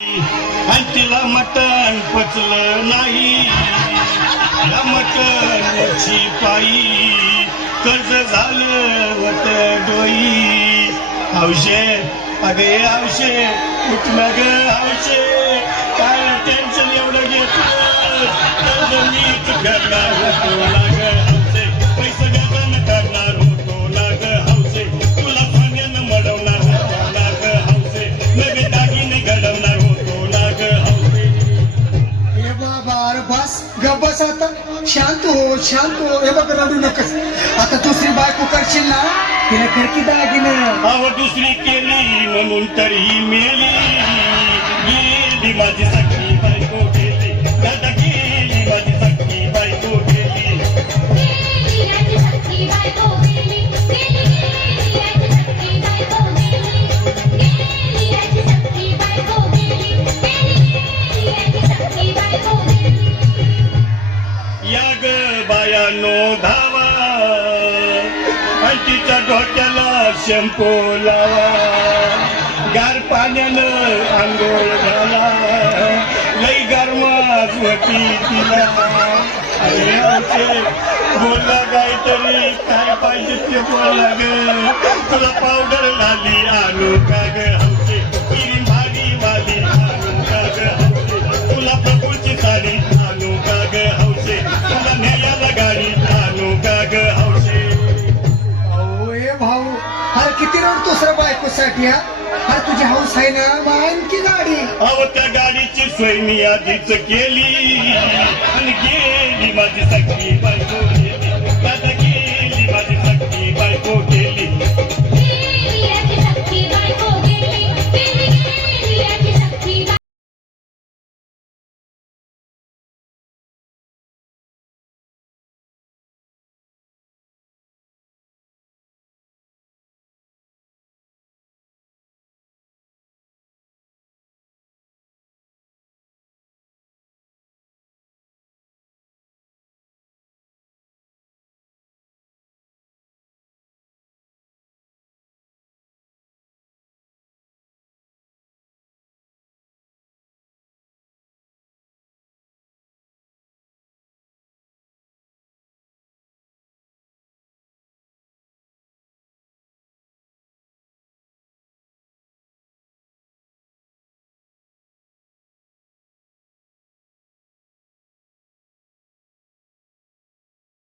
आणि तिला मटण पचलं नाही, तिला मटणची पायी कर्ज झालं होत डोई. हौशे अगे हौशे उठलं ग हौशे, काय टेन्शन एवढं घेतलं, कर्ज मीच करणार होतो ना ग हौशे, पैसे गजन करणार होतो ना ग हौशे, तुला पाण्यानं मडवणार होतो ना ग हौशे, नवे दागिने घडवणार होतो ना ग हौशे. हे बाबा अरे बस गप बस आता, शांत हो. हे बघ रडू नकस, आता दुसरी बायको करशील ना तिला खडकी दागिनं. अव दुसरी केली म्हणून तरीही मेली, गेली माझी सखी बायको गेली, दादा गेली माझी सखी बायको गेली. या ग बायानो धावा, आणि तिच्या डोक्याला शॅम्पू लावा, गार पाण्यानं आंघोळ घाला, लई गरमाच होती तिला. अरे आमचे बोलला काहीतरी, काय पाहिजे ते बोलला ग, तुला पावडर लाली आणू का ग हौशे, किरी भाडी वाली आणू का ग हौशे, तुला प्रभूची साडी आणू का ग हौशे, तुला न्यायाला गाडी आणू का ग हौशे. अहो हे भाऊ अरे किती रडतोस रे बायकोसाठी हा. अरे तुझी हौस आहे ना मग आणखी गाडी. अहो त्या गाडीची सोय मी आधीच केली, आणि गेली माझी सखी बायको गेली.